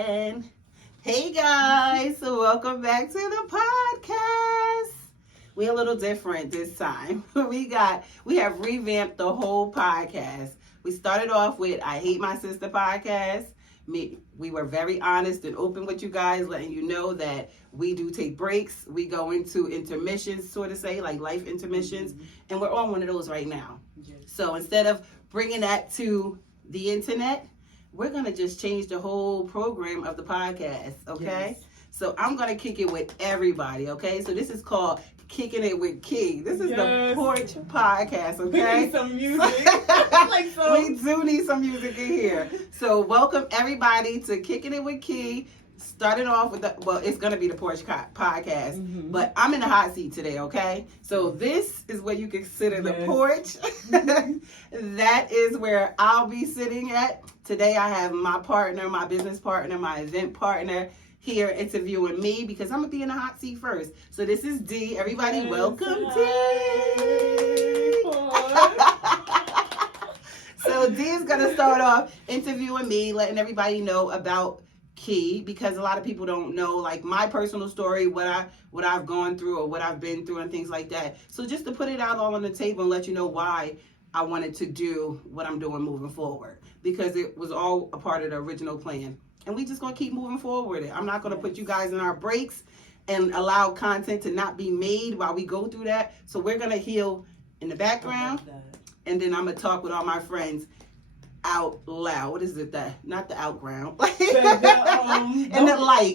And hey guys, so welcome back to the podcast. We're a little different this time. We have revamped the whole podcast. We started off with I Hate My Sister podcast. We were very honest and open with you guys, letting you know that we do take breaks. We go into intermissions, sort of say, like life intermissions, and we're on one of those right now. Yes. So instead of bringing that to the internet, we're going to just change the whole program of the podcast, okay? Yes. So I'm going to kick it with everybody, okay? So this is called Kicking It with Key. This is the Porch Podcast, okay? We need some music. We do need some music in here. So welcome everybody to Kicking It with Key. Started off with it's going to be the Porch Podcast, but I'm in the hot seat today, okay? So this is what you consider the porch. That is where I'll be sitting at. Today I have my partner, my business partner, my event partner here interviewing me because I'm going to be in the hot seat first. So this is D. Everybody, welcome D. So D is going to start off interviewing me, letting everybody know about Key, because a lot of people don't know like my personal story, what I've gone through or what I've been through and things like that. So just to put it out all on the table and let you know why I wanted to do what I'm doing moving forward, because it was all a part of the original plan. And we just going to keep moving forward with it. I'm not going to put you guys in our breaks and allow content to not be made while we go through that. So we're going to heal in the background, and then I'm going to talk with all my friends out loud. What is it? Not the outground. In the light.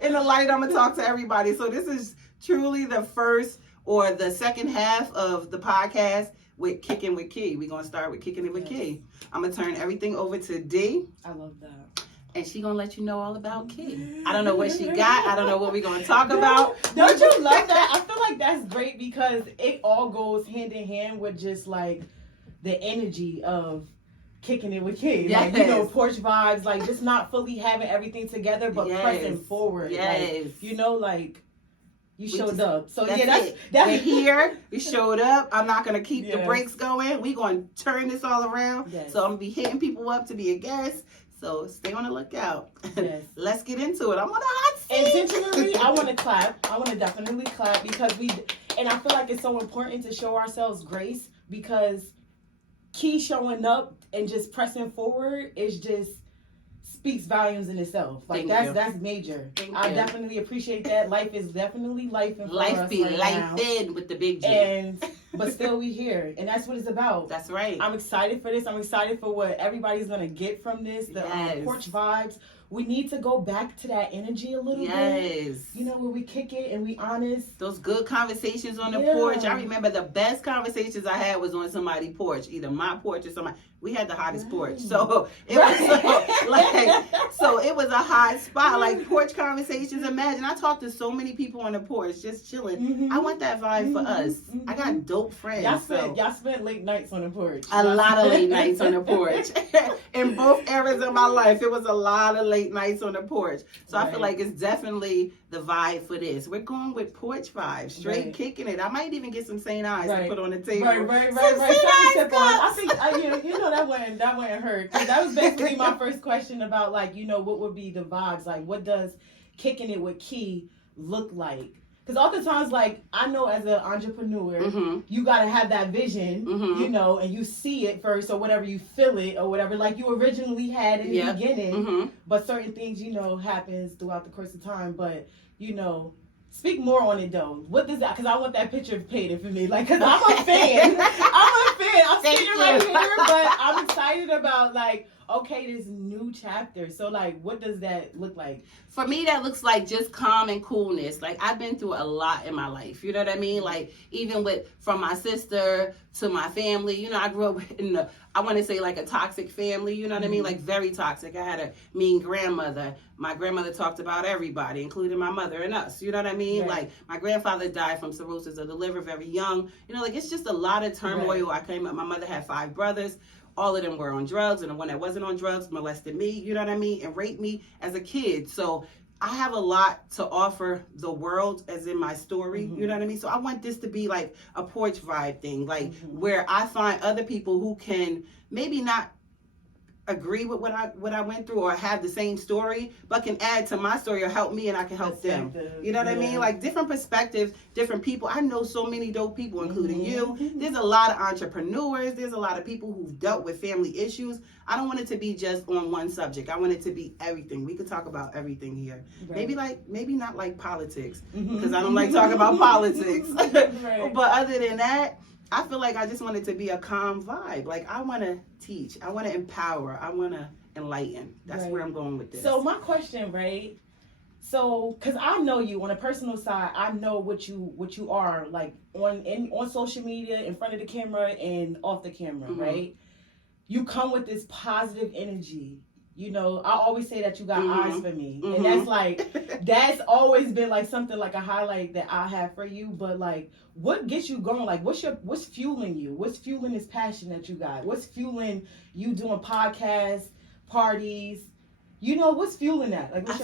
In the light, I'm going to talk to everybody. So this is truly the first or the second half of the podcast with Kicking with Key. We're going to start with Kicking It with Key. I'm going to turn everything over to D. I love that. And she's going to let you know all about Key. I don't know what she got. I don't know what we're going to talk about. Don't you love that? I feel like that's great because it all goes hand in hand with just like the energy of Kicking It with Key. Yes. Like, porch vibes, like just not fully having everything together, but pressing forward. Yes. Like, you showed up. So that's we're here. We showed up. I'm not going to keep the breaks going. We're going to turn this all around. Yes. So I'm going to be hitting people up to be a guest. So stay on the lookout. Yes. Let's get into it. I'm on the hot seat. Intentionally, I want to clap. I want to definitely clap because and I feel like it's so important to show ourselves grace because Key showing up and just pressing forward is just speaks volumes in itself. Like that's major. I definitely appreciate that. Life is definitely life and life be life in with the big G. But still we here, and that's what it's about. That's right. I'm excited for this. I'm excited for what everybody's gonna get from this. The porch vibes. We need to go back to that energy a little bit. Where we kick it and we honest. Those good conversations on the porch. I remember the best conversations I had was on somebody's porch, either my porch or somebody. We had the hottest porch, so it was so it was a hot spot. Like porch conversations. Imagine I talked to so many people on the porch, just chilling. I want that vibe for us. I got dope friends. Y'all spent late nights on the porch. A lot of late nights on the porch. In both eras of my life, it was a lot of late nights on the porch. So I feel like it's definitely the vibe for this. We're going with porch vibes, straight kicking it. I might even get some St. Ives to put on the table. Right. I think that wouldn't hurt. Cause that was basically my first question about what would be the vibes? Like what does Kicking It with Key look like? Because oftentimes, I know as an entrepreneur, you got to have that vision, and you see it first or whatever, you feel it or whatever, like you originally had in the beginning. But certain things, happens throughout the course of time. But, speak more on it, though. What does that, because I want that picture painted for me. Because I'm a fan. I'm sitting right here, but I'm excited about, okay, this new chapter. So, what does that look like? For me, that looks like just calm and coolness. I've been through a lot in my life. You know what I mean? Even from my sister to my family. I grew up in I want to say a toxic family. You know what I mean? Very toxic. I had a mean grandmother. My grandmother talked about everybody, including my mother and us. You know what I mean? Right. My grandfather died from cirrhosis of the liver very young. It's just a lot of turmoil. Right. I came up. My mother had 5 brothers. All of them were on drugs, and the one that wasn't on drugs molested me, you know what I mean, and raped me as a kid. So I have a lot to offer the world, as in my story, you know what I mean? So I want this to be a porch vibe thing, where I find other people who can maybe not agree with what I went through or have the same story, but can add to my story or help me and I can help them. You know what I mean? Like different perspectives, different people. I know so many dope people, including you. There's a lot of entrepreneurs. There's a lot of people who've dealt with family issues. I don't want it to be just on one subject. I want it to be everything. We could talk about everything here. Right. Maybe not like politics, because I don't like talking about politics. Right. But other than that, I feel like I just want it to be a calm vibe. Like I want to teach, I want to empower, I want to enlighten. That's where I'm going with this. So my question, right? So, cause I know you on a personal side, I know what you are like on social media, in front of the camera, and off the camera, right? You come with this positive energy. You know, I always say that you got eyes for me. And that's like, that's always been like something like a highlight that I have for you. But like, what gets you going? Like, what's fueling you? What's fueling this passion that you got? What's fueling you doing podcasts, parties? You know, what's fueling that? Like, I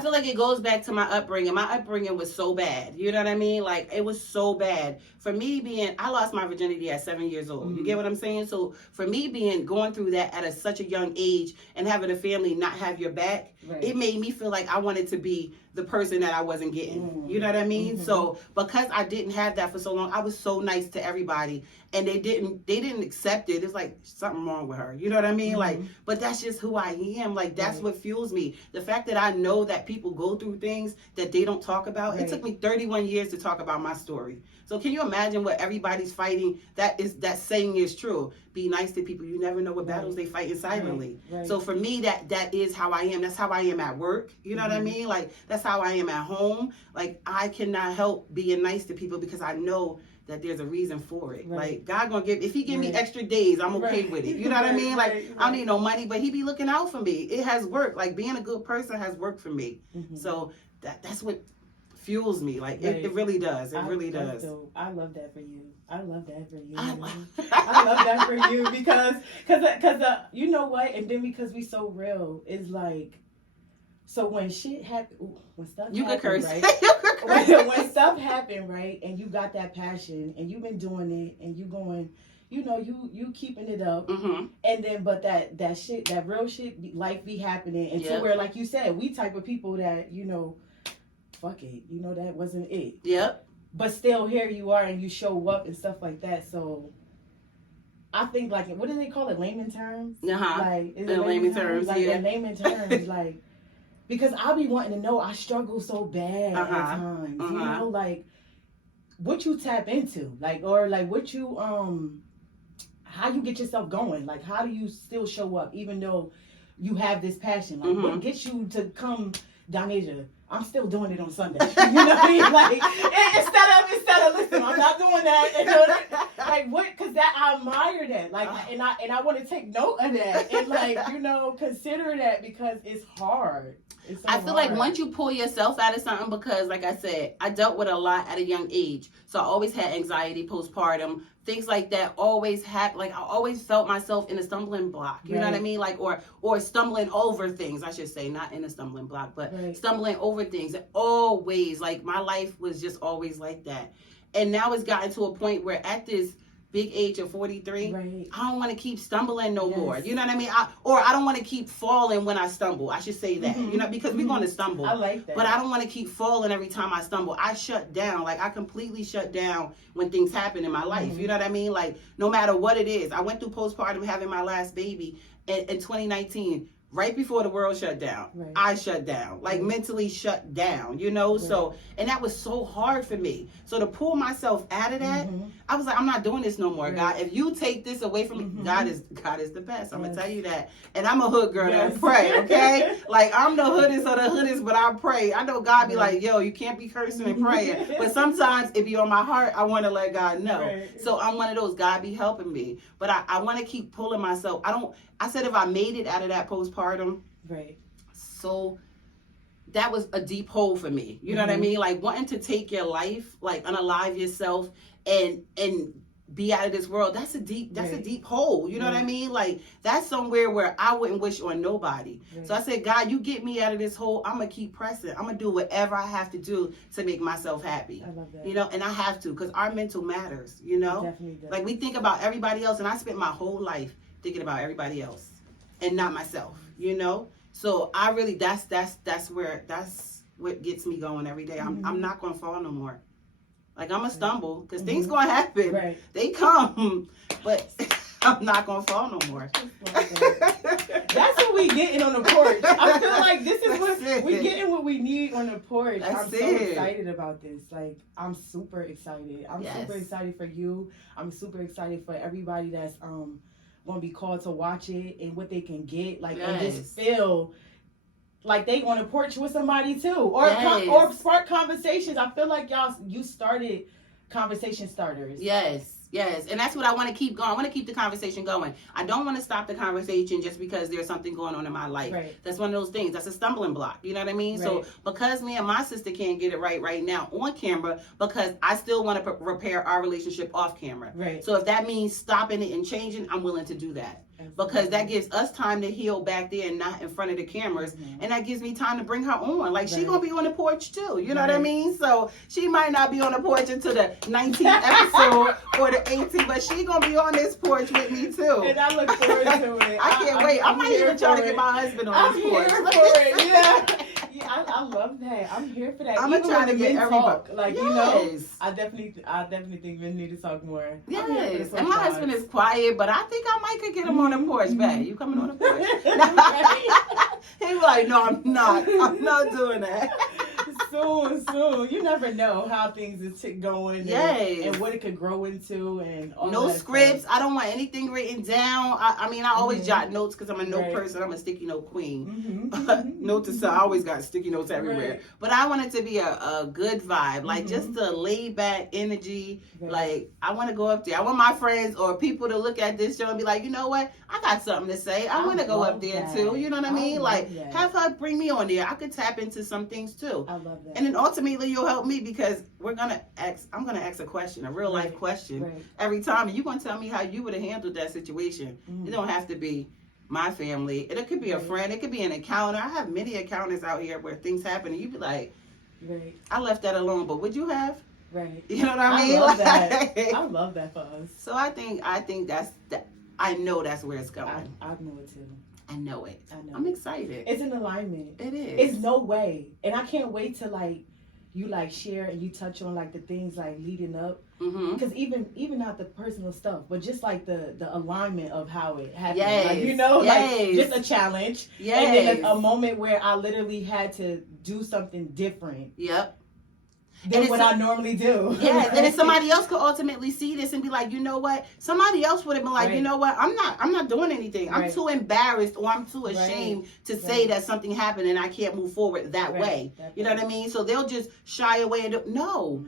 feel like it goes back to my upbringing. My upbringing was so bad. You know what I mean? Like, it was so bad. For me I lost my virginity at 7 years old. You get what I'm saying? So for me going through that at such a young age and having a family not have your back, it made me feel like I wanted to be the person that I wasn't getting. You know what I mean? So because I didn't have that for so long, I was so nice to everybody, and they didn't accept it. It's like something wrong with her. You know what I mean? Like, but that's just who I am. Like, that's what fuels me. The fact that I know that people go through things that they don't talk about. It took me 31 years to talk about my story. So can you imagine what everybody's fighting? That saying is true. Be nice to people. You never know what battles they fighting silently. So for me, that is how I am. That's how I am at work. You know what I mean? Like, that's how I am at home. Like, I cannot help being nice to people because I know that there's a reason for it. Like, God gonna if he give me extra days, I'm okay with it. You know what I mean? Like, I don't need no money, but he be looking out for me. It has worked. Like, being a good person has worked for me. So that's what fuels me. Like, it really does. It really does. So I love that for you. I love that for you. I love that for you because you know what? And then because we so real, it's like, so when shit happen, when stuff you happen, could curse. Right? when stuff happen, right? And you got that passion, and you've been doing it, and you going, you know, you keeping it up, and then but that shit, that real shit, life be happening, and to where, like you said, we type of people that, you know, fuck it, you know, that wasn't it. Yep. But still, here you are, and you show up and stuff like that. So I think, like, what do they call it? Layman terms? Like, is it layman terms? Like, in layman terms, like, because I be wanting to know, I struggle so bad at times. You know, like, what you tap into, like, or like what you how you get yourself going, like, how do you still show up even though you have this passion? Like, what gets you to come, Donasia, I'm still doing it on Sunday. You know what I mean? Like, instead of listen, I'm not doing that. And, like, what? Because that, I admire that. Like, and I want to take note of that and, like, you know, consider that because it's hard. It's so I feel like once you pull yourself out of something, because like I said, I dealt with a lot at a young age. So I always had anxiety, postpartum, things like that always happened. Like, I always felt myself in a stumbling block. You know what I mean? Like, or stumbling over things, I should say, not in a stumbling block, but stumbling over things. Always, like, my life was just always like that. And now it's gotten to a point where at this big age of 43, I don't want to keep stumbling no more. You know what I mean? I don't want to keep falling when I stumble. I should say that, you know, because we're going to stumble. I like that. But I don't want to keep falling every time I stumble. I shut down. Like, I completely shut down when things happen in my life. You know what I mean? Like, no matter what it is. I went through postpartum, having my last baby in 2019. Right before the world shut down, I shut down, like mentally shut down, you know? So, and that was so hard for me. So to pull myself out of that, I was like, I'm not doing this no more, God. If you take this away from me, God is the best. I'm gonna tell you that. And I'm a hood girl and pray, okay? Like, I'm the hoodest of the hoodest, but I pray. I know God be like, yo, you can't be cursing and praying. But sometimes if you're on my heart, I want to let God know. So I'm one of those, God be helping me. But I want to keep pulling myself. I said if I made it out of that postpartum, so that was a deep hole for me. You know what I mean? Like, wanting to take your life, like, unalive yourself and be out of this world. That's a deep hole. You know what I mean? Like, that's somewhere where I wouldn't wish on nobody. So I said, God, you get me out of this hole. I'm gonna keep pressing. I'm gonna do whatever I have to do to make myself happy. I love that. You know, and I have to, because our mental matters, you know? It definitely does. Like, we think about everybody else, and I spent my whole life thinking about everybody else. and not myself, you know? So I really, that's what gets me going every day. I'm not going to fall no more. Like, I'm going to stumble because things going to happen. Right. They come, but I'm not going to fall no more. That's what we getting on the porch. I feel like this is what we getting what we need on the porch. I'm so excited about this. Like, I'm super excited. I'm super excited for you. I'm super excited for everybody that's going to be called to watch it and what they can get. Like, and just feel like they on the porch with somebody too, or spark conversations. I feel like you started conversation starters. Yes, and that's what I want to keep going. I want to keep the conversation going. I don't want to stop the conversation just because there's something going on in my life. Right. That's one of those things. That's a stumbling block. You know what I mean? Right. So because me and my sister can't get it right now on camera, because I still want to repair our relationship off camera. Right. So if that means stopping it and changing, I'm willing to do that. Because that gives us time to heal back there and not in front of the cameras. And that gives me time to bring her on. Like, she going to be on the porch too. You know what I mean? So she might not be on the porch until the 19th episode or the 18th, but she going to be on this porch with me too. And I look forward to it. I can't wait. I might even try to get my husband on this porch. I'm here for it. Yeah, I love that. I'm here for that. I'm going to try to get everybody. Like, you know, I definitely think we need to talk more. Yes. And my husband is quiet, but I think I might could get him on the porch, babe. You coming on the porch? He was like, no, I'm not. I'm not doing that. Soon. You never know how things is going and what it could grow into and all no that scripts. stuff. I don't want anything written down. I mean, I always jot notes because I'm a note person. I'm a sticky note queen. Note to self. I always got sticky notes everywhere. Right. But I want it to be a good vibe, like just a laid back energy. Right. Like, I want to go up there. I want my friends or people to look at this show and be like, you know what? I got something to say. I want to go up there too. You know what I mean? Like, have her bring me on there. I could tap into some things too. I love that. And then ultimately you'll help me because I'm gonna ask a question, a real life question every time, and you're gonna tell me how you would have handled that situation. It don't have to be my family. It could be a friend. It could be an encounter. I have many encounters out here where things happen, and you be like, I left that alone, but would you have? Right. You know what I mean? I love that. I love that for us. So I think that's that. I know that's where it's going. I know it too. I know it. I'm excited. It's in alignment. It is. It's no way, and I can't wait to you share and you touch on the things leading up, because even not the personal stuff, but just the alignment of how it happened. Just a challenge, and then a moment where I literally had to do something different. Yep. Than what I normally do. Yeah, and then somebody else could ultimately see this and be like, you know what? Somebody else would have been like, you know what? I'm not doing anything. I'm too embarrassed or I'm too ashamed to say that something happened and I can't move forward that way. You know what I mean? So they'll just shy away and no.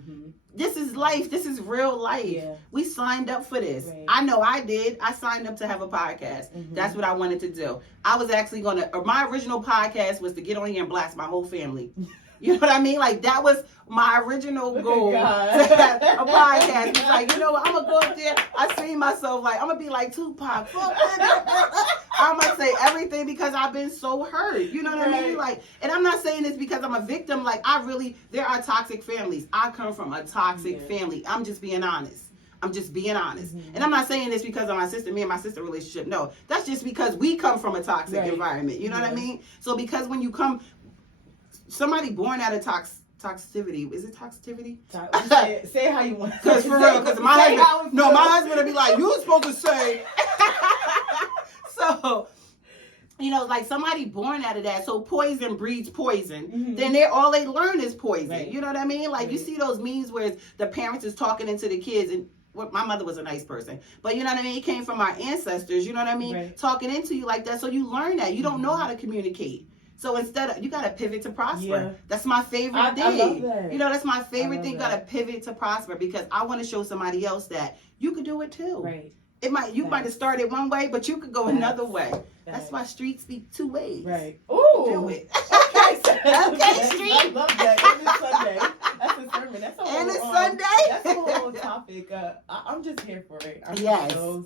This is life. This is real life. Yeah. We signed up for this. I know I did. I signed up to have a podcast. That's what I wanted to do. I was actually my original podcast was to get on here and blast my whole family. You know what I mean? Like, that was my original goal to have a podcast. It's like, you know what? I'm going to go up there. I see myself I'm going to be like Tupac. I'm going to say everything because I've been so hurt. You know what I mean? Like, and I'm not saying this because I'm a victim. Like, there are toxic families. I come from a toxic family. I'm just being honest. And I'm not saying this because of my sister, me and my sister relationship. No, that's just because we come from a toxic environment. You know what I mean? So because when you come, somebody born out of toxicity, is it toxicity? Say it how you want. Because for real, because my husband would be like, you were supposed to say. So, somebody born out of that. So poison breeds poison. Then all they learn is poison. You know what I mean? Like, you see those memes where the parents is talking into the kids, and my mother was a nice person, but you know what I mean? It came from our ancestors, you know what I mean? Talking into you like that. So you learn that. You don't know how to communicate. So instead, you got to pivot to prosper. Yeah. That's my favorite thing. I love that. That's my favorite thing. You got to pivot to prosper because I want to show somebody else that you could do it too. Right. You might have started one way, but you could go another way. That's why streets speak two ways. Right. Ooh. Do it. Okay, street. I love that. Every Sunday. That's a sermon. That's a whole Sunday. That's a whole topic. I'm just here for it. I'm so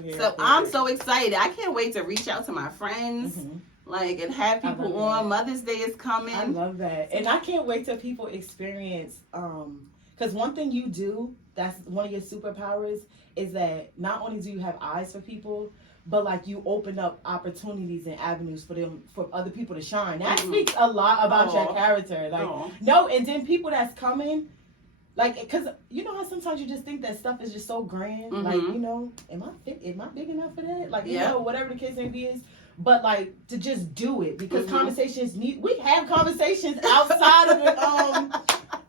here. So I'm so excited. I can't wait to reach out to my friends. And have people on. Mother's Day is coming. I love that. And I can't wait till people experience, because one thing you do, that's one of your superpowers, is that not only do you have eyes for people, but like you open up opportunities and avenues for other people to shine. That Mhm. speaks a lot about your Aw. character. Like Aw. no, and then people that's coming, like, because you know how sometimes you just think that stuff is just so grand. Mhm. Like, you know, am I big enough for that? Like, you Yeah. know, whatever the case may be is. But like to just do it because Mhm. conversations we have conversations outside of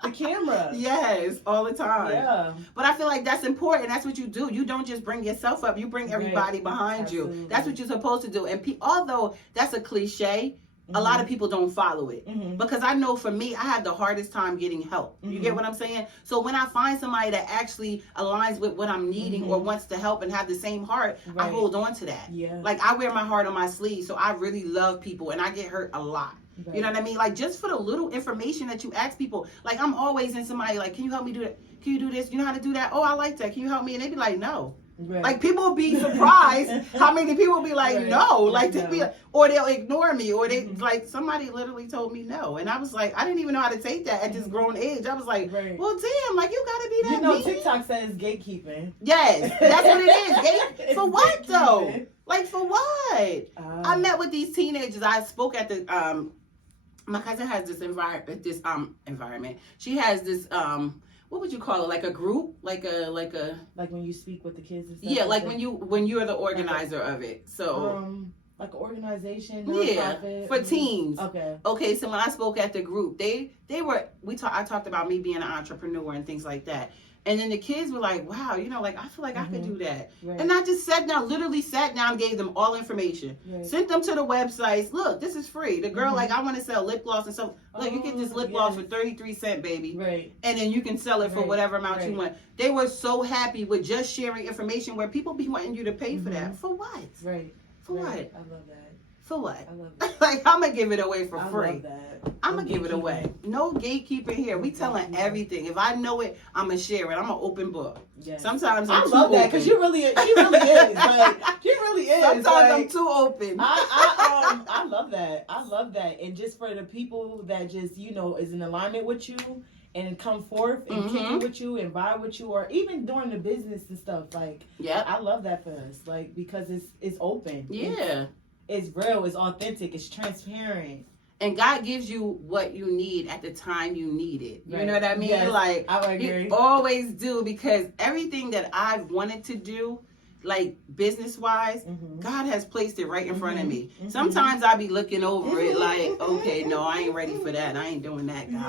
the camera. Yes, all the time. Yeah. But I feel like that's important. That's what you do. You don't just bring yourself up. You bring everybody Right. behind you. Absolutely. That's what you're supposed to do. And although that's a cliche, a lot of people don't follow it. Mhm. Because I know for me, I have the hardest time getting help. You Mhm. get what I'm saying? So when I find somebody that actually aligns with what I'm needing or wants to help and have the same heart, I Right. hold on to that. Yeah. Like I wear my heart on my sleeve. So I really love people and I get hurt a lot. Right. You know what I mean? Like just for the little information that you ask people. Like I'm always in somebody like, can you help me do that? Can you do this? You know how to do that? Oh, I like that. Can you help me? And they be like, no. Right. Like people will be surprised how many people will be like, Right. no. Like they No. be like, or they'll ignore me, or they Mhm. like somebody literally told me no. And I was like, I didn't even know how to take that at this grown age. I was like, Right. well damn, like you gotta be that You know, mean. TikTok says gatekeeping. Yes, that's what it is. It's For what though? gatekeeping. Like for what? I Um, met with these teenagers. I spoke at the my cousin has this environment. She has this what would you call it? Like a group? Like a like when you speak with the kids and stuff. yeah, like when you're the organizer of it. So like an organization, yeah, nonprofit. for teens. Okay. Okay, so when I spoke at the group, I talked about me being an entrepreneur and things like that. And then the kids were like, wow, you know, like I feel like I could do that. Right. And I just literally sat down, gave them all information. Right. Sent them to the websites. Look, this is free. The girl, Mhm. like, I want to sell lip gloss and stuff. Look, you get this lip gloss for yes. 33 cents, baby. Right. And then you can sell it for Right, whatever amount you right. want. They were so happy with just sharing information where people be wanting you to pay for that. Mhm. For what? Right. For right. what? I love that. For what? I love that. Like, I'm going to give it away for I free. love that. I'm No going to give it gatekeeping. away. No gatekeeping here. We telling gatekeeping. everything. If I know it, I'm going to share it. I'm an open book. Yes. Sometimes I I'm love too that because open. she really is. Like she really is. Sometimes like, I'm too open. I love that. I love that. And just for the people that just, you know, is in alignment with you and come forth and kick it with you and vibe with you, or even during the business and stuff, like Yep. I love that for us. Like because it's open. Yeah. It's real, it's authentic, it's transparent. And God gives you what you need at the time you need it. You Right. know what I mean? Yes, Like I agree. you always do, because everything that I've wanted to do, like business wise, Mhm. God has placed it right in front of Mhm. me. Mhm. Sometimes I be looking over it like, okay, no, I ain't ready for that. I ain't doing that, God.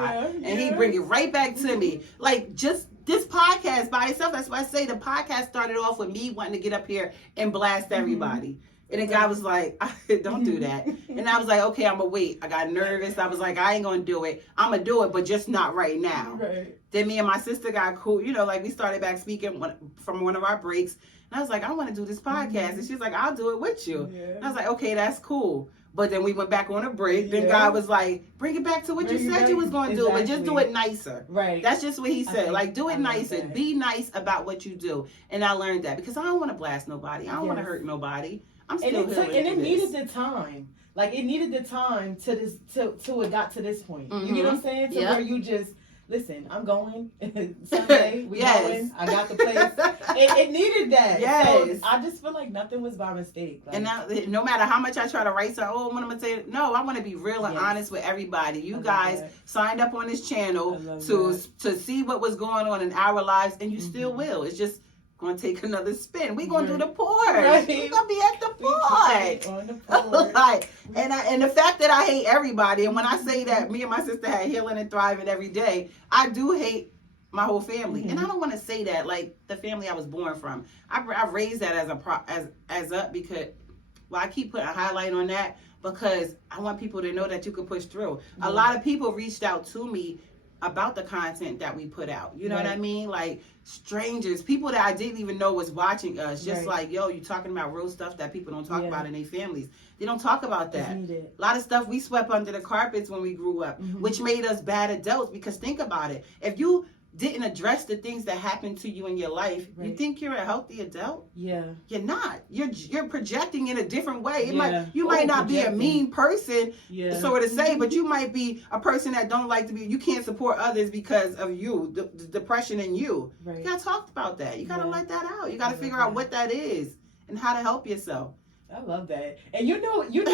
Yeah, And He yeah. bring it right back to me. Like just this podcast by itself. That's why I say the podcast started off with me wanting to get up here and blast everybody. And then God was like, don't do that. And I was like, okay, I'm going to wait. I got nervous. I was like, I ain't going to do it. I'm going to do it, but just not right now. Right. Then me and my sister got cool. You know, like we started back speaking from one of our breaks. And I was like, I want to do this podcast. And she's like, I'll do it with you. Yeah. And I was like, okay, that's cool. But then we went back on a break. Then Yeah. God was like, bring it back to what Bring you it said back. you was going to do, but just do Exactly. it nicer. Right. That's just what He I said. think- Like, do I it love nicer. that. Be nice about what you do. And I learned that because I don't want to blast nobody. I don't want to Yes. hurt nobody. I'm and still it took, healing and it through needed this. the time. Like it needed the time to this to it got to this point. You get what I'm saying? To Yep. where you just listen. I'm going Sunday. We Yes. going. I got the place. It needed that. Yes. So I just feel like nothing was by mistake. Like, And now, no matter how much I try to write something, I'm gonna say no. I want to be real and Yes. honest with everybody. I You love guys that. signed up on this channel I love to see what was going on in our lives, and you still Mhm. will. It's just gonna take another spin. We're gonna do Right. the porch. Right. We're gonna be at the We put it porch. on the porch. Like, and the fact that I hate everybody, and when I say that me and my sister had healing and thriving every day, I do hate my whole family. And I don't want to say that like the family I was born from. I raised that as up because, well, I keep putting a highlight on that because I want people to know that you can push through. Yeah. A lot of people reached out to me about the content that we put out. You know what I Right. mean? Like strangers, people that I didn't even know was watching us. Just Right. like, yo, you talking about real stuff that people don't talk Yeah. about in their families. They don't talk about It's that. needed. A lot of stuff we swept under the carpets when we grew up, Mhm. which made us bad adults. Because think about it. If you didn't address the things that happened to you in your life, you Right. think you're a healthy adult? Yeah. You're not. You're projecting in a different way. Yeah. You might not be a Overprojecting. mean person, Yeah. so to say, but you might be a person that don't like to be. You can't support others because of you, the depression in you. Right. You gotta talk about that. You gotta Yeah. let that out. You gotta I figure love out what that is and how to help yourself. I love that. And you know what you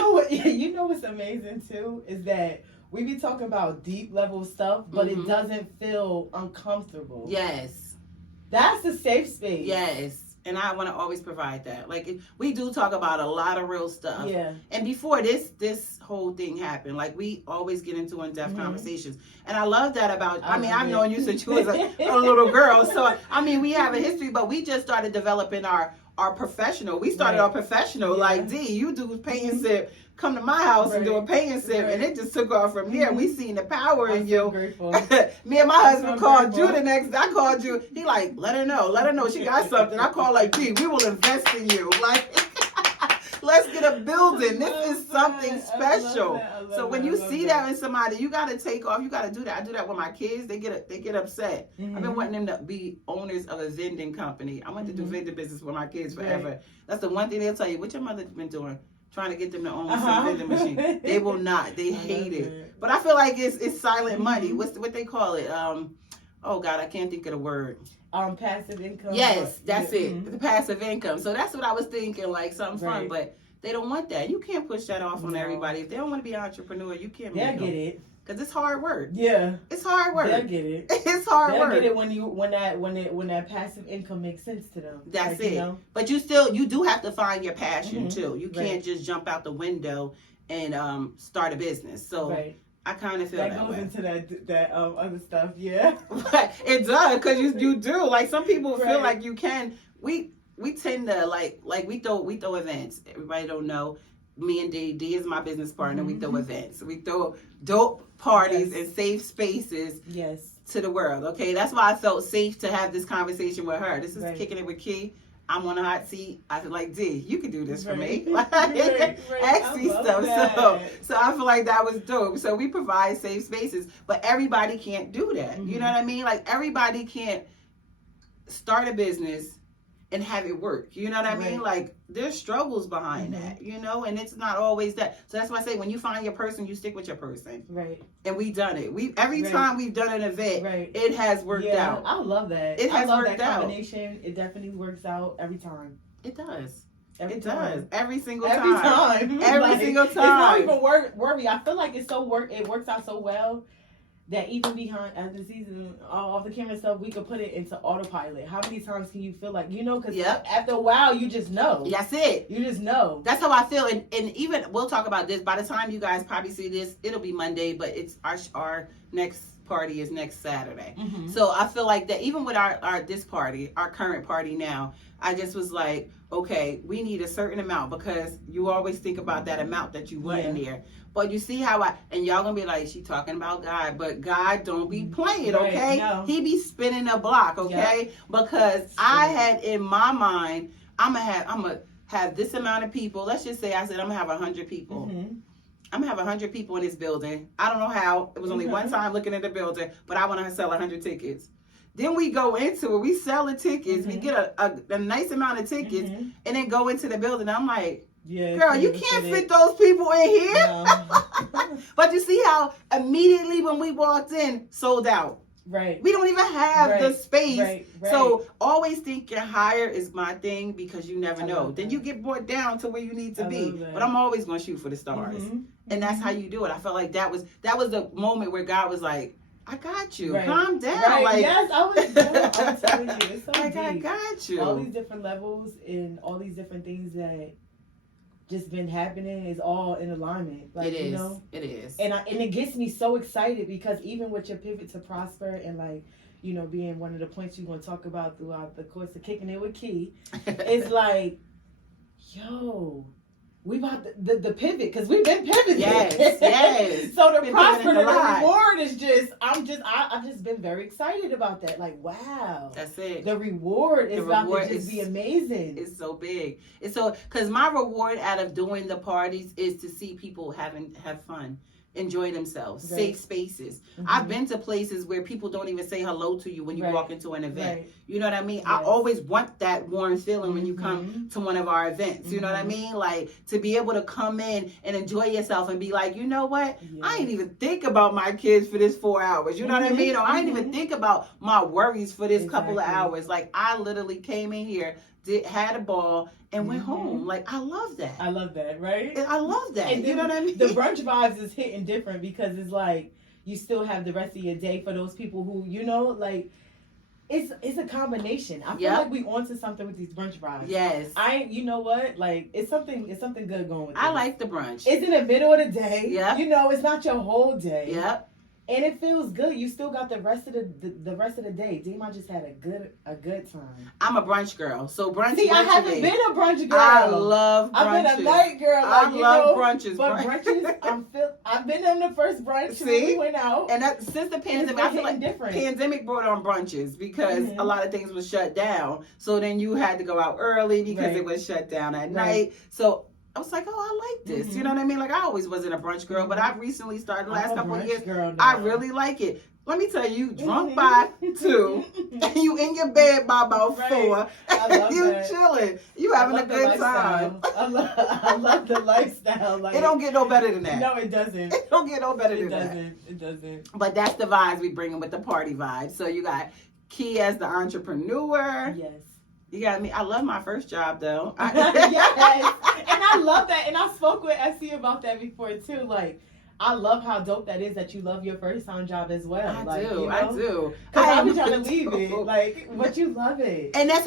know what's amazing too is that we be talking about deep level stuff, but it doesn't feel uncomfortable. Yes. That's a safe space. Yes. And I want to always provide that. Like, we do talk about a lot of real stuff. Yeah. And before this whole thing happened, like, we always get into in-depth conversations. And I love that about, I've known you since you was a little girl. So, I mean, we have a history, but we just started developing our professional. We started our professional. Like, D, you do paint and sip. Come to my house and do a paint and sip. And it just took off from here. We seen the power in you. So grateful. Me and my husband called you the next day. I called you. He like, let her know she got something. I called like, D, we will invest in you. Like, let's get a building. This is something special. So when you see that in somebody, you got to take off. You got to do that. I do that with my kids. They get upset. I've been wanting them to be owners of a vending company. I want to do vending business with my kids forever. Right. That's the one thing they'll tell you. What your mother been doing? Trying to get them to own some vending machine. They will not. They hate it. But I feel like it's silent money. What they call it? Oh God, I can't think of the word. Passive income. Yes, that's it. The passive income. So that's what I was thinking, like something fun, but they don't want that. You can't push that off on everybody. If they don't want to be an entrepreneur, you can't make them. Get it. Because it's hard work. Yeah. It's hard work. They'll get it. It's hard work. They'll get it when that passive income makes sense to them. That's like, it. You know? But you do have to find your passion too. You can't just jump out the window and start a business. So I kind of feel that goes way. Into that other stuff, yeah. But it does, because you do. Like, some people feel like you can. We tend to like we throw events. Everybody don't know. Me and D is my business partner. We throw events. We throw dope parties and safe spaces to the world. Okay, that's why I felt safe to have this conversation with her. This is Kicking It with Key. I'm on a hot seat. I feel like, D, you can do this for me. Like, ask me stuff. So I feel like that was dope. So we provide safe spaces, but everybody can't do that. You know what I mean? Like, everybody can't start a business and have it work. You know what I mean? Like, there's struggles behind that, you know, and it's not always that. So that's why I say, when you find your person, you stick with your person. Right. And we've done it. Every time we've done an event, it has worked out. I love that. It has worked out. Combination. It definitely works out every time. It does. Every Every single time. Every single time. It's not even worry. I feel like it works out so well that even behind as the season off the camera stuff, we could put it into autopilot. How many times can you feel like, you know, because after a while you just know. That's it. You just know. That's how I feel. And even, we'll talk about this. By the time you guys probably see this, it'll be Monday, but it's our next party is next Saturday. So I feel like that even with our this party, our current party now, I just was like, okay, we need a certain amount, because you always think about that amount that you want in there. But you see how and y'all gonna be like, she talking about God, but God don't be playing, okay? No. He be spinning a block, okay? Because I had in my mind, I'm gonna have this amount of people. Let's just say I said I'm gonna have 100 people. I'm gonna have 100 people in this building. I don't know how. It was only one time looking at the building, but I want to sell 100 tickets. Then we go into it. We sell the tickets. We get a nice amount of tickets, and then go into the building. I'm like, girl, you can't fit those people in here. No. But you see how immediately when we walked in, sold out. Right. We don't even have the space. Right. So always thinking higher is my thing, because you never know. Then you get brought down to where you need to be. But I'm always going to shoot for the stars. And that's how you do it. I felt like that was the moment where God was like, I got you. Calm down. Like, yes, I'm telling you. It's so like, deep. I got you. All these different levels and all these different things that just been happening is all in alignment. Like, it is. You know? It is. And it gets me so excited, because even with your pivot to prosper and, like, you know, being one of the points you're going to talk about throughout the course of Kicking It with Key, it's like, yo, we about the pivot, because we've been pivoting. Yes. So the prosper, the reward is just, I've just been very excited about that. Like, wow. That's it. The reward is about to just be amazing. It's so big. It's so, because my reward out of doing the parties is to see people have fun. Enjoy themselves, safe spaces. I've been to places where people don't even say hello to you when you walk into an event. You know what I mean? I always want that warm feeling when you come to one of our events. You know what I mean? Like, to be able to come in and enjoy yourself and be like, you know what? I ain't even think about my kids for this 4 hours. You know what I mean? Or I ain't even think about my worries for this couple of hours. Like, I literally came in here had a ball, and went Mhm. home. Like, I love that. I love that, right? I love that. And You know then what I mean? the brunch vibes is hitting different because it's like you still have the rest of your day for those people who, you know, like it's a combination. I feel Yep. like we onto something with these brunch vibes. Yes. You know what? Like it's something good going with I it. like the brunch. It's in the middle of the day. Yep. You know, it's not your whole day. Yep. And it feels good. You still got the rest of the rest of the day. Dima just had a good time. I'm a brunch girl. So brunch. See, I brunch haven't me. been a brunch girl. I love brunches. I've been a night girl. Like, I love know, brunches. But brunches, I've been on the first brunch See? when we went out. And that, since the pandemic, I feel like different. pandemic brought on brunches because Mhm. a lot of things was shut down. So then you had to go out early because Right. it was shut down at Right. night. So I was like, oh, I like this. Mhm. You know what I mean? Like, I always wasn't a brunch girl, but I've recently started the last I'm a couple of brunch years. girl now. I really like it. Let me tell you, drunk Mhm. by 2, and you in your bed by about Right. 4, I love you that. chilling. You I having a love the good time. lifestyle. I love the lifestyle. Like, It don't get no better than that. No, it doesn't. It don't get no better It than that. doesn't. It doesn't. But that's the vibes we bringing with the party vibes. So you got Key as the entrepreneur. Yes. You got me. I love my first job though. Yes. And I love that. And I spoke with SC about that before too. Like, I love how dope that is that you love your first time job as well. I like, do. You know? I do. Because I've am been trying to leave too. it. Like, but you love it. And that's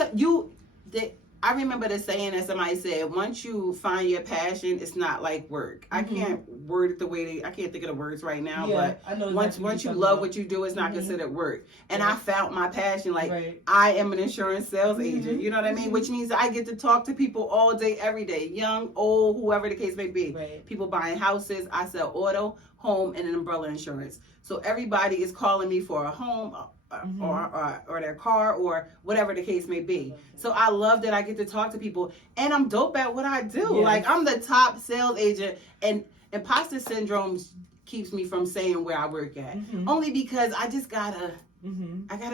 I remember the saying that somebody said, once you find your passion, it's not like work. I Mhm. can't word it the way I can't think of the words right now, but I know once you love what you do, it's not Mhm. considered work. And Right. I found my passion. Like, Right. I am an insurance sales Mhm. agent. You know what I mean? Mhm. Which means I get to talk to people all day, every day, young, old, whoever the case may be. Right. People buying houses. I sell auto, home, and an umbrella insurance. So everybody is calling me for a home Mhm. or their car or whatever the case may be. So I love that I get to talk to people, and I'm dope at what I do. Yes. Like, I'm the top sales agent, and imposter syndrome keeps me from saying where I work at. Mhm. Only because I just gotta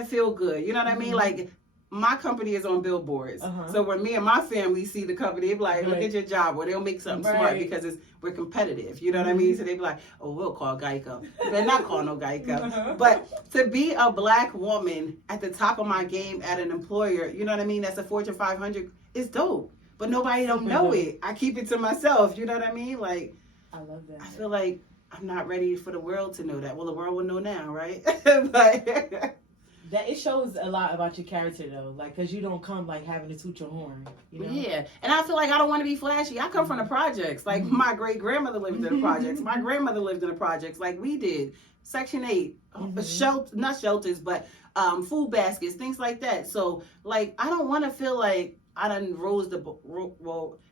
feel good. You know what I mean? Mhm. Like, my company is on billboards. Uh-huh. So when me and my family see the company, they be like, look Right. at your job, or they'll make something smart Right. because we're competitive. You know what I mean? So they be like, oh, we'll call Geico. You better not call no Geico. Uh-huh. But to be a black woman at the top of my game at an employer, you know what I mean? That's a Fortune 500, it's dope. But nobody don't Super know dope. it. I keep it to myself. You know what I mean? Like, I love that. I feel like I'm not ready for the world to know that. Well, the world will know now, right? But That it shows a lot about your character though, like because you don't come like having to toot your horn, you know. yeah, and I feel like I don't want to be flashy. I come from the projects. Like, my great grandmother lived in the projects. My grandmother lived in the projects. Like we did. Section 8, not shelters, but food baskets, things like that. So like, I don't want to feel like I done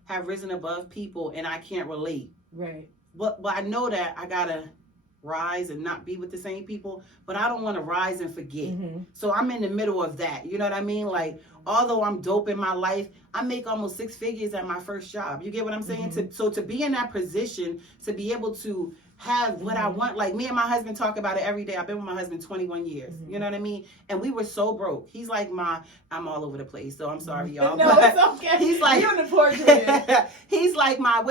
have risen above people and I can't relate. Right. But I know that I gotta rise and not be with the same people, but I don't want to rise and forget. Mm-hmm. So I'm in the middle of that. You know what I mean? Like, although I'm dope in my life, I make almost 6 figures at my first job. You get what I'm saying? Mm-hmm. To be in that position, to be able to have what I Mm-hmm. want, like me and my husband talk about it every day. I've been with my husband 21 years. Mm-hmm. You know what I mean? And we were so broke. He's like I'm all over the place, so I'm sorry, y'all. No, but it's okay. He's like, you're on the porch with it. he's like my,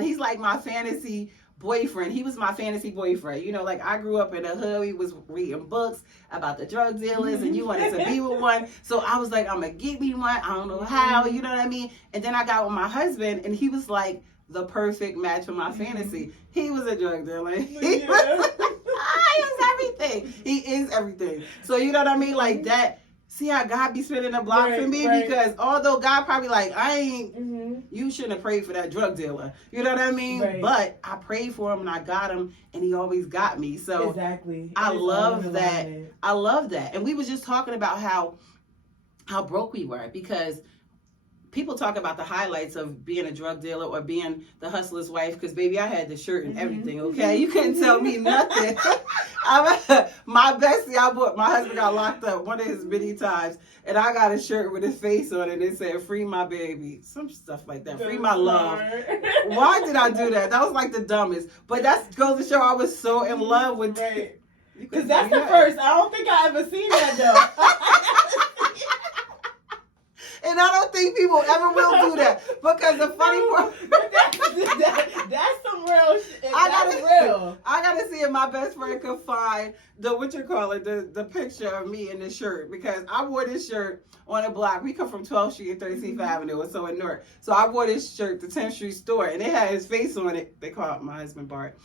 he's like my fantasy boyfriend. He was my fantasy boyfriend. You know, like, I grew up in the hood. We was reading books about the drug dealers, and you wanted to be with one. So I was like, I'm gonna get me one. I don't know how. You know what I mean? And then I got with my husband, and he was like the perfect match for my fantasy. He was a drug dealer. He was everything. He is everything. So you know what I mean? Like that. See how God be spinning the block for me? Right. Because although God probably like, Mm-hmm. you shouldn't have prayed for that drug dealer. You know what I mean? Right. But I prayed for him and I got him, and he always got me. So Exactly. I It is all love in that. alignment. I love that. And we was just talking about how broke we were, because people talk about the highlights of being a drug dealer or being the hustler's wife, because baby, I had the shirt and everything. Okay, you couldn't tell me nothing. My bestie, my husband got locked up one of his many times, and I got a shirt with his face on it. It said, "Free my baby," some stuff like that. "Free my love." Why did I do that? That was like the dumbest. But that goes to show I was so in love with. Right. You Because couldn't that's tell the me nothing. first. I don't think I ever seen that though. And I don't think people ever will do that, because the funny part, that's some real shit. I That's gotta- real. I gotta see if my best friend could find the picture of me in the shirt, because I wore this shirt on a block. We come from 12th Street and 36th Avenue, and so in Newark. So I wore this shirt to 10th Street store, and it had his face on it. They call it my husband Bart.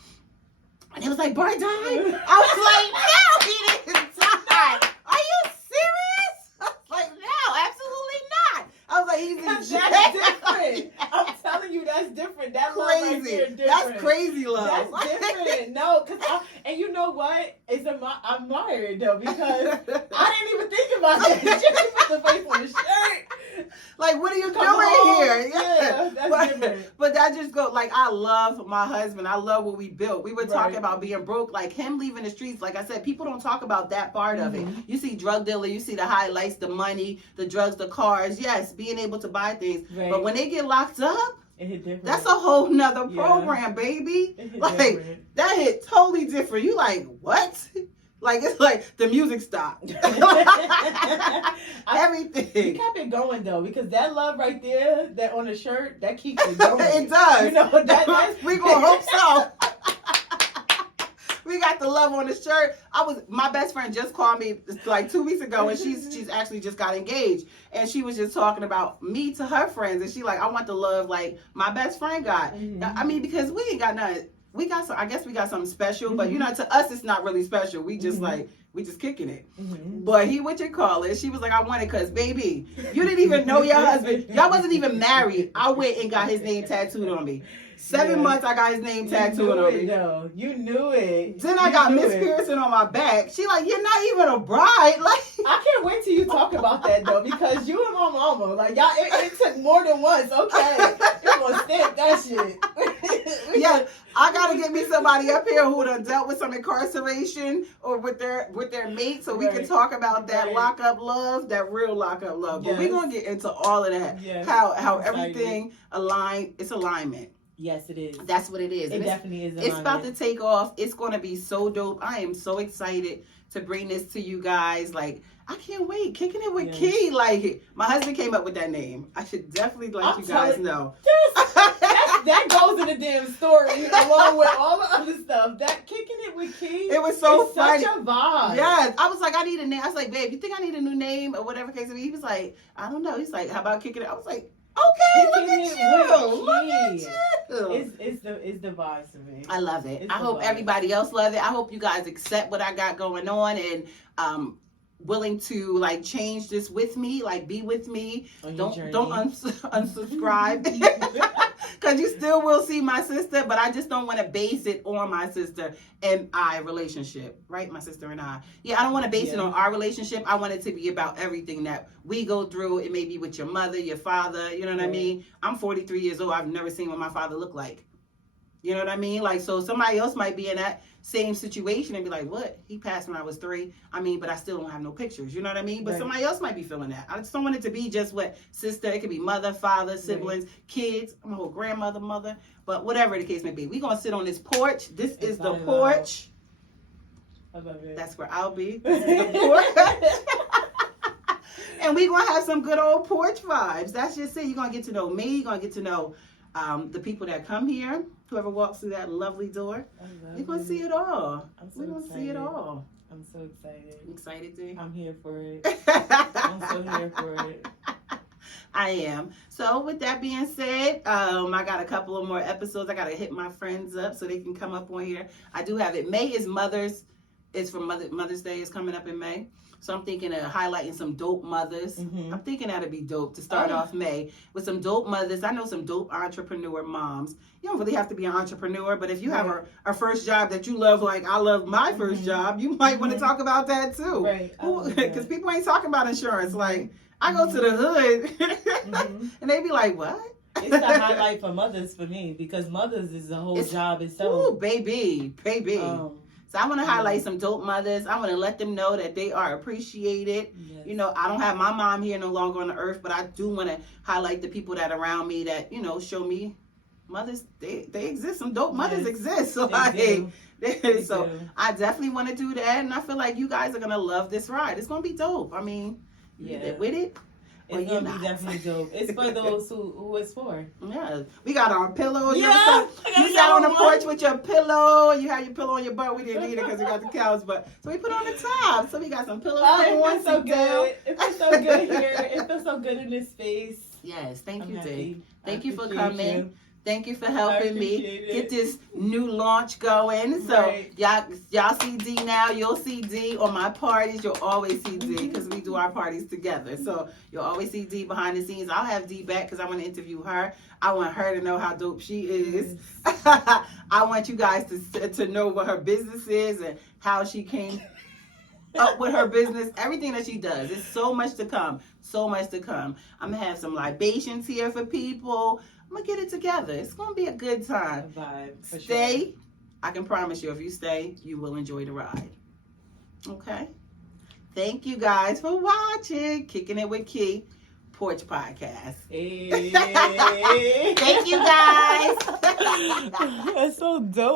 And it was like, Bart died? I was like, no, he didn't die. Are you serious? I was like, no, absolutely not. I was like, he's in That's jail. different. I'm telling you, that's different. That love right Crazy. there, different. That's crazy love. That's different. No, and you know what? I admire it though, because I didn't even think about that. You put the face on the shirt. Like, what are you Come doing on. here? Yeah, that's different. But that just go, like, I love my husband. I love what we built. We were talking about being broke, like him leaving the streets. Like I said, people don't talk about that part of it. You see drug dealer, you see the highlights, the money, the drugs, the cars. Yes, being able to buy things. Right. But when they get locked up, It hit different. that's a whole nother Yeah. program, baby. It hit Like, different. that hit totally different. You like, what? Like, it's like the music stopped. Everything. You kept it going though, because that love right there, that on the shirt, that keeps it going. It does. You know, that's we gonna hope so. We got the love on the shirt. My best friend just called me like 2 weeks ago, and she's actually just got engaged, and she was just talking about me to her friends, and she like, I want the love like my best friend got. I mean, because we ain't got nothing. We got some. I guess we got something special, but you know, to us it's not really special. We just like, we just kicking it. But he, what you call it? She was like, I want it because, baby, you didn't even know your husband. Y'all wasn't even married. I went and got his name tattooed on me. 7 months I got his name tattooed on me. No, you knew it. Then I got Miss Pearson on my back. She like, you're not even a bride. Like, I can't wait till you talk about that though, because you and my mama, like y'all, it took more than once. Okay, you're gonna stamp that shit. yeah, I gotta get me somebody up here who done dealt with some incarceration or with their mate, so we can talk about that lockup love, that real lockup love. But we're gonna get into all of that. Yes. How everything aligned. It's alignment. Yes, it is. That's what it is. It And definitely is. it's about to take off. It's gonna be so dope. I am so excited to bring this to you guys. Like, I can't wait. Kicking it with Key. Like, my husband came up with that name. I should definitely let you guys know. That goes in the damn story along with all the other stuff. That kicking it with Key. It was so funny. Such a vibe. Yes. I was like, I need a name. I was like, babe, you think I need a new name or whatever case it be? He was like, I don't know. He's like, how about kicking it? I was like, okay, look at you. Look at you. It's the vibes to me. I love it. It's I the hope vibe. everybody else love it. I hope you guys accept what I got going on and willing to like change this with me, like be with me. Don't unsubscribe because you still will see my sister, but I just don't want to base it on my sister and I relationship, right? My sister and I. Yeah, I don't want to base it on our relationship. I want it to be about everything that we go through. It may be with your mother, your father. You know what I mean? I'm 43 years old. I've never seen what my father looked like. You know what I mean? Like, so somebody else might be in that same situation and be like, what? He passed when I was 3. I mean, but I still don't have no pictures. You know what I mean? But somebody else might be feeling that. I just don't want it to be just what sister. It could be mother, father, siblings, kids. I'm a whole grandmother, mother. But whatever the case may be. We're going to sit on this porch. This is the porch. I love it. That's where I'll be. This is the porch. And we're going to have some good old porch vibes. That's just it. You're going to get to know me. You're going to get to know the people that come here. Whoever walks through that lovely door, you're going to see it all. We're going to see it all. I'm so excited. You excited, D? I'm here for it. I'm so here for it. I am. So with that being said, I got a couple of more episodes. I got to hit my friends up so they can come up on here. I do have it. May is Mother's. It's for Mother's Day is coming up in May. So I'm thinking of highlighting some dope mothers. I'm thinking that'd be dope to start off May with some dope mothers. I know some dope entrepreneur moms. You don't really have to be an entrepreneur, but if you have a first job that you love, like I love my first job, you might want to talk about that too. Right. Because people ain't talking about insurance. Like, I go to the hood and they be like, what? It's the highlight for mothers for me, because mothers is a whole job itself. Ooh, baby. So I want to highlight some dope mothers. I want to let them know that they are appreciated. Yes. You know, I don't have my mom here no longer on the earth, but I do want to highlight the people that are around me that, you know, show me mothers, they exist. Some dope mothers exist. So I definitely want to do that. And I feel like you guys are going to love this ride. It's going to be dope. I mean, you with it? Well, It's you're gonna be not. definitely dope. It's for those who it's for. Yeah, we got our pillows. Yeah, You sat on the porch with your pillow. You had your pillow on your butt. We didn't need it because we got the couch, but so we put it on the top. So we got some pillows. Oh, Come it on, feels so sit down. good. It feels so good here. It feels so good in this space. Yes, thank I'm you, happy. Dee. I Thank you for appreciate coming. you. Thank you for helping me appreciate get it. this new launch going. So Right. y'all see D now. You'll see D on my parties. You'll always see D because we do our parties together. So you'll always see D behind the scenes. I'll have D back because I want to interview her. I want her to know how dope she is. I want you guys to know what her business is and how she came up with her business, everything that she does. It's so much to come. So much to come. I'm gonna have some libations here for people. I'm gonna get it together. It's gonna be a good time. A vibe, for Stay. sure. I can promise you, if you stay, you will enjoy the ride. Okay. Thank you guys for watching Kicking It with Key Porch Podcast. Hey. Thank you guys. That's so dope.